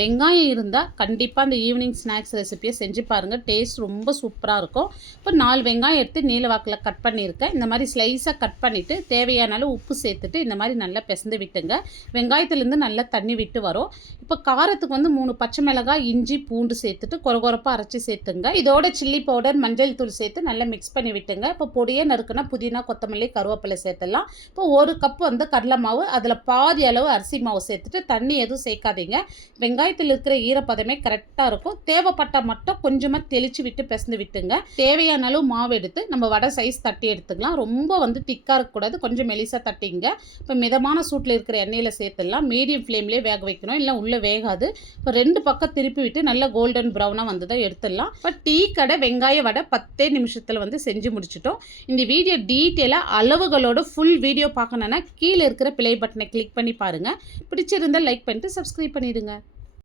வெங்காயம் இருந்தால் கண்டிப்பாக அந்த ஈவினிங் ஸ்நாக்ஸ் ரெசிப்பியை செஞ்சு பாருங்கள். டேஸ்ட் ரொம்ப சூப்பராக இருக்கும். இப்போ 4 வெங்காயம் எடுத்து நீல வாக்கில் கட் பண்ணியிருக்கேன். இந்த மாதிரி ஸ்லைஸாக கட் பண்ணிவிட்டு தேவையான அளவு உப்பு சேர்த்துட்டு இந்த மாதிரி நல்லா பிசைந்து விட்டுங்க. வெங்காயத்துலேருந்து நல்லா தண்ணி விட்டு வரும். இப்போ காரத்துக்கு 3 பச்சை மிளகாய், இஞ்சி, பூண்டு சேர்த்துட்டு கொரகொரப்பாக அரைச்சி சேர்த்துங்க. இதோட சில்லி பவுடர், மஞ்சள் தூள் சேர்த்து நல்லா மிக்ஸ் பண்ணி விட்டுங்க. இப்போ பொடியே நறுக்குனா புதினா, கொத்தமல்லி, கருவேப்பிலை சேர்த்துடலாம். இப்போ 1 கப் கடலை மாவு, அதில் பாதி அளவு அரிசி மாவு சேர்த்துட்டு தண்ணி எதுவும் சேர்க்காதீங்க. வெங்காயத்தில் இருக்கிற ஈரப்பதமே கரெக்டாக இருக்கும். தேவைப்பட்டால் மட்டும் கொஞ்சமாக தெளித்து விட்டு பிசைந்து விட்டுங்க. தேவையான அளவு மாவு எடுத்து நம்ம வடை சைஸ் தட்டி எடுத்துக்கலாம். ரொம்ப திக்காக இருக்கக்கூடாது, கொஞ்சம் மெலிசாக தட்டிங்க. இப்போ மிதமான சூட்டில் இருக்கிற எண்ணெயில் சேர்த்துடலாம். மீடியம் ஃப்ளேம்லேயே வேக வைக்கணும், இல்லை உள்ளே வேகாது. இப்போ 2 பக்கம் திருப்பி விட்டு நல்லா கோல்டன் ப்ரௌனாக வந்ததை எடுத்துடலாம். இப்போ டீ கடை வெங்காய வடை 10 நிமிஷத்தில் செஞ்சு முடிச்சிட்டோம். இந்த வீடியோ டீட்டெயிலாக அளவுகளோட ஃபுல் வீடியோ பார்க்கணுன்னா கீழே இருக்கிற ப்ளே பட்டனை கிளிக் பண்ணி பாருங்கள். பிடிச்சிருந்தால் லைக் பண்ணிட்டு சப்ஸ்கிரைப் பண்ணிடுங்க.